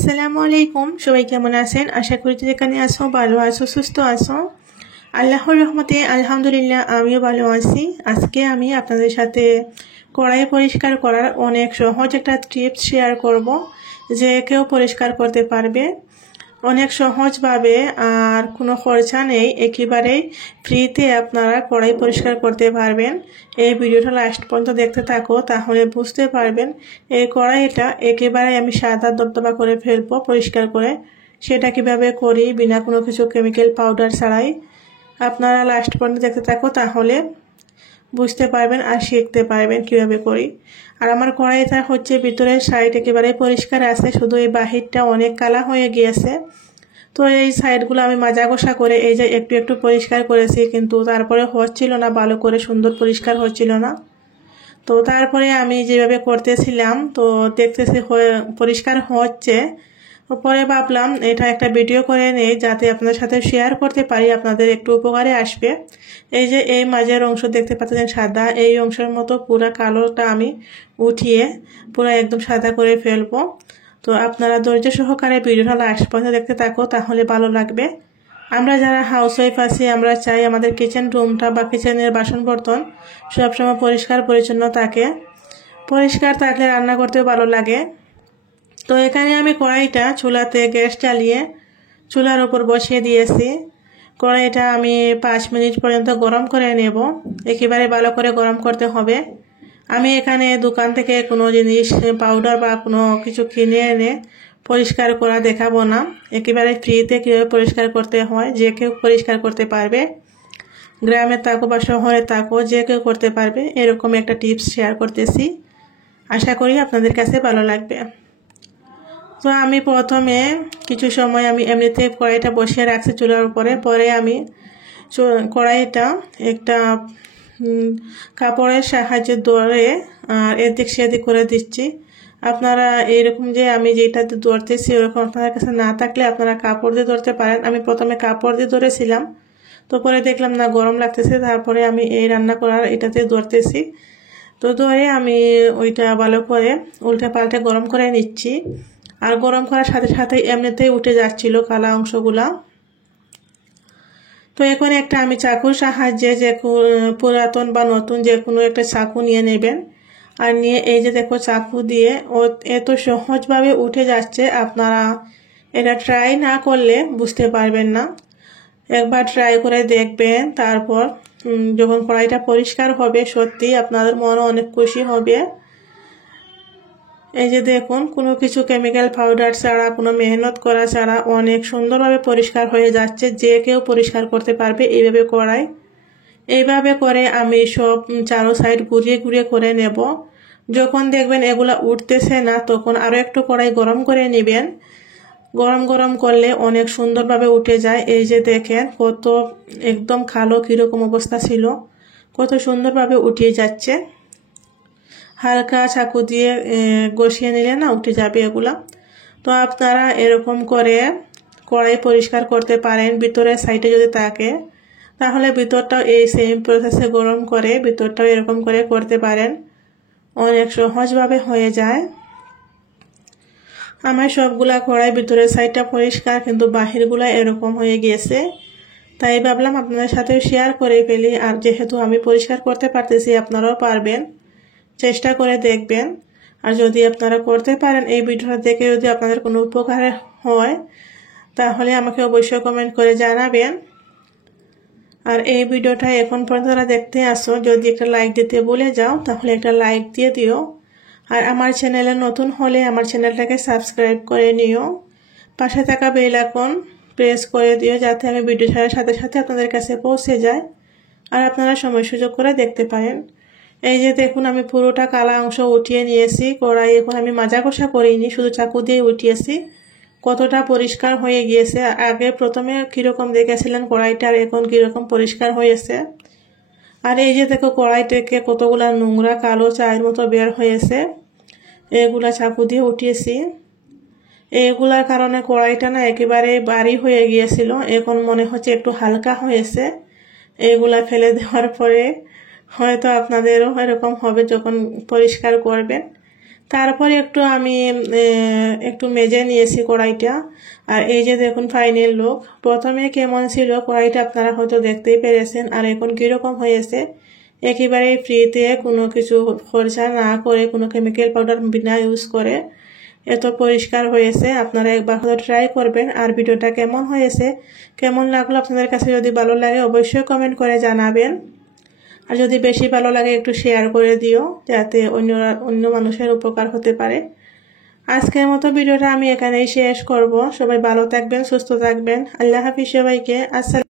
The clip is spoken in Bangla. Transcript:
আসসালামু আলাইকুম, সবাই কেমন আছেন? আশা করি যেখানে আছো ভালো আছো, সুস্থ আছো। আল্লাহর রহমতে আলহামদুলিল্লাহ আমিও ভালো আছি। আজকে আমি আপনাদের সাথে কড়াই পরিষ্কার করার অনেক সহজ একটা টিপস শেয়ার করব, যে কেউ পরিষ্কার করতে পারবে অনেক সহজভাবে, আর কোনো খরচা নেই, একেবারেই ফ্রিতে আপনারা কড়াই পরিষ্কার করতে পারবেন। এই ভিডিওটা লাস্ট পর্যন্ত দেখতে থাকো, তাহলে বুঝতে পারবেন। এই কড়াইটা একেবারে আমি সাদা দবদবা করে ফেলবো পরিষ্কার করে, সেটা কিভাবে করি বিনা কোনো কিছু কেমিক্যাল পাউডার ছাড়াই। আপনারা লাস্ট পর্যন্ত দেখতে থাকো, তাহলে বুঝতে পারবেন আর শিখতে পারবেন কিভাবে করি। আর আমার কড়াইটা হচ্ছে ভিতরের সাইড একেবারে পরিষ্কার আছে, শুধু এই বাহিরটা অনেক কালা হয়ে গিয়েছে। তো এই সাইডগুলো আমি মাজা ঘষা করে এই যে একটু একটু পরিষ্কার করেছি, কিন্তু তারপরে হচ্ছিল না ভালো করে, সুন্দর পরিষ্কার হচ্ছিল না। তো তারপরে আমি যেভাবে করতেছিলাম, তো দেখতেছি পরিষ্কার হচ্ছে। পরে ভাবলাম এটা একটা ভিডিও করে নেই, যাতে আপনাদের সাথে শেয়ার করতে পারি, আপনাদের একটু উপকারে আসবে। এই যে এই মাঝের অংশ দেখতে পাচ্ছেন সাদা, এই অংশের মতো পুরো কালোটা আমি উঠিয়ে পুরো একদম সাদা করে ফেলবো। তো আপনারা ধৈর্য সহকারে ভিডিওটা লাস্ট পর্যন্ত দেখতে থাকো, তাহলে ভালো লাগবে। আমরা যারা হাউসওয়াইফ আছি, আমরা চাই আমাদের কিচেন রুমটা বা কিচেনের বাসন বর্তন সবসময় পরিষ্কার পরিচ্ছন্ন থাকে। পরিষ্কার থাকলে রান্না করতেও ভালো লাগে। তো এখানে আমি কড়াইটা চুলাতে গ্যাস চালিয়ে চুলার উপর বসিয়ে দিয়েছি। কড়াইটা আমি 5 মিনিট পর্যন্ত গরম করে নেব, একেবারে ভালো করে গরম করতে হবে। আমি এখানে দোকান থেকে কোনো জিনিস পাউডার বা কোনো কিছু কিনে এনে পরিষ্কার করা দেখাবো না, একেবারে ফ্রিতে কীভাবে পরিষ্কার করতে হয় যে কেউ পরিষ্কার করতে পারবে। গ্রামে থাকো বা শহরে থাকো, যে কেউ করতে পারবে, এরকম একটা টিপস শেয়ার করতেছি। আশা করি আপনাদের কাছে ভালো লাগবে। তো আমি প্রথমে কিছু সময় আমি এমনিতে কড়াইটা বসিয়ে রাখছি চুলার উপরে, পরে আমি কড়াইটা একটা কাপড়ের সাহায্যে ধরে আর এদিক সেদিক করে দিচ্ছি। আপনারা এইরকম যে আমি যেটাতে ধরতেছি ওরকম আপনাদের কাছে না থাকলে আপনারা কাপড় দিয়ে ধরতে পারেন। আমি প্রথমে কাপড় দিয়ে ধরেছিলাম, তো পরে দেখলাম না গরম লাগতেছে, তারপরে আমি এই রান্না করার এটাতে ধরতেছি। তো ধরে আমি ওইটা ভালো করে উল্টে পাল্টে গরম করে নিচ্ছি। আর গরম করার সাথে সাথে এমনিতেই উঠে যাচ্ছিল কালা অংশগুলা। তো এখন একটা আমি চাকুর সাহায্যে, যে পুরাতন বা নতুন যে কোনো একটা চাকু নিয়ে নেবেন, আর নিয়ে এই যে দেখো চাকু দিয়ে এত সহজভাবে উঠে যাচ্ছে। আপনারা এটা ট্রাই না করলে বুঝতে পারবেন না, একবার ট্রাই করে দেখবেন। তারপর যখন কড়াইটা পরিষ্কার হবে, সত্যি আপনাদের মনও অনেক খুশি হবে। এই যে দেখুন, কোনো কিছু কেমিক্যাল পাউডার ছাড়া, কোনো মেহনত করা ছাড়া অনেক সুন্দরভাবে পরিষ্কার হয়ে যাচ্ছে, যে কেউ পরিষ্কার করতে পারবে এইভাবে কড়াই। এইভাবে করে আমি সব চারো সাইড ঘুরিয়ে ঘুরিয়ে করে নেব। যখন দেখবেন এগুলা উঠতেছে না, তখন আরও একটু কড়াই গরম করে নেবেন। গরম গরম করলে অনেক সুন্দরভাবে উঠে যায়। এই যে দেখেন কত একদম কালো কীরকম অবস্থা ছিল, কত সুন্দরভাবে উঠিয়ে যাচ্ছে। হালকা চাকু দিয়ে ঘষিয়ে নিলে না উঠে যাবে এগুলা। তো আপনারা এরকম করে কড়াই পরিষ্কার করতে পারেন। ভিতরের সাইডে যদি থাকে, তাহলে ভিতরটাও এই সেম প্রসেসে গরম করে ভিতরটাও এরকম করে করতে পারেন, অনেক সহজভাবে হয়ে যায়। আমার সবগুলা কড়াই ভিতরের সাইডটা পরিষ্কার, কিন্তু বাহিরগুলা এরকম হয়ে গিয়েছে। তাই ভাবলাম আপনাদের সাথে শেয়ার করে ফেলি। আর যেহেতু আমি পরিষ্কার করতে পারতেছি, আপনারাও পারবেন, চেষ্টা করে দেখবেন। আর যদি আপনারা করতে পারেন, এই ভিডিওটা দেখে যদি আপনাদের কোনো উপকার হয়, তাহলে আমাকে অবশ্যই কমেন্ট করে জানাবেন। আর এই ভিডিওটা এখন পর্যন্ত যারা দেখতে আসো, যদি একটা লাইক দিতে ভুলে যাও, তাহলে একটা লাইক দিয়ে দিও। আর আমার চ্যানেলে নতুন হলে আমার চ্যানেলটাকে সাবস্ক্রাইব করে নিও। পাশে থাকা বেল আইকন প্রেস করে দিও, যাতে আমি ভিডিও ছাড়ার সাথে সাথে আপনাদের কাছে পৌঁছে যায় আর আপনারা সময় সুযোগ করে দেখতে পারেন। এই যে দেখুন, আমি পুরোটা কালা অংশ উঠিয়ে নিয়েছি কড়াই। এখন আমি মাজা কষা করিনি, শুধু চাকু দিয়ে উঠিয়েছি। কতটা পরিষ্কার হয়ে গিয়েছে। আগে প্রথমে কীরকম দেখেছিলেন কড়াইটার, এখন কীরকম পরিষ্কার হয়েছে। আর এই যে দেখো কড়াই থেকে কতগুলা নোংরা কালো চায়ের মতো বের হয়েছে, এগুলা চাকু দিয়ে উঠিয়েছি। এইগুলার কারণে কড়াইটা না একেবারে ভারী হয়ে গিয়েছিল, এখন মনে হচ্ছে একটু হালকা হয়েছে। এগুলা ফেলে দেওয়ার পরে হয়তো আপনাদেরও এরকম হবে যখন পরিষ্কার করবেন। তারপর একটু আমি একটু মেজে নিয়েছি কড়াইটা। আর এই যে দেখুন ফাইনাল লুক। প্রথমে কেমন ছিল কড়াইটা আপনারা হয়তো দেখতেই পেরেছেন, আর এখন কীরকম হয়েছে। একেবারে ফ্রিতে কোনো কিছু খরচা না করে, কোনো কেমিক্যাল পাউডার বিনা ইউজ করে এত পরিষ্কার হয়েছে। আপনারা একবার হয়তো ট্রাই করবেন। আর ভিডিওটা কেমন হয়েছে, কেমন লাগলো আপনাদের কাছে, যদি ভালো লাগে অবশ্যই কমেন্ট করে জানাবেন। আর যদি বেশি ভালো লাগে একটু শেয়ার করে দিও, যাতে অন্য মানুষের উপকার হতে পারে। আজকের মতো ভিডিওটা আমি এখানেই শেষ করব। সবাই ভালো থাকবেন, সুস্থ থাকবেন। আল্লাহ হাফিজ সবাইকে। আসসালাম।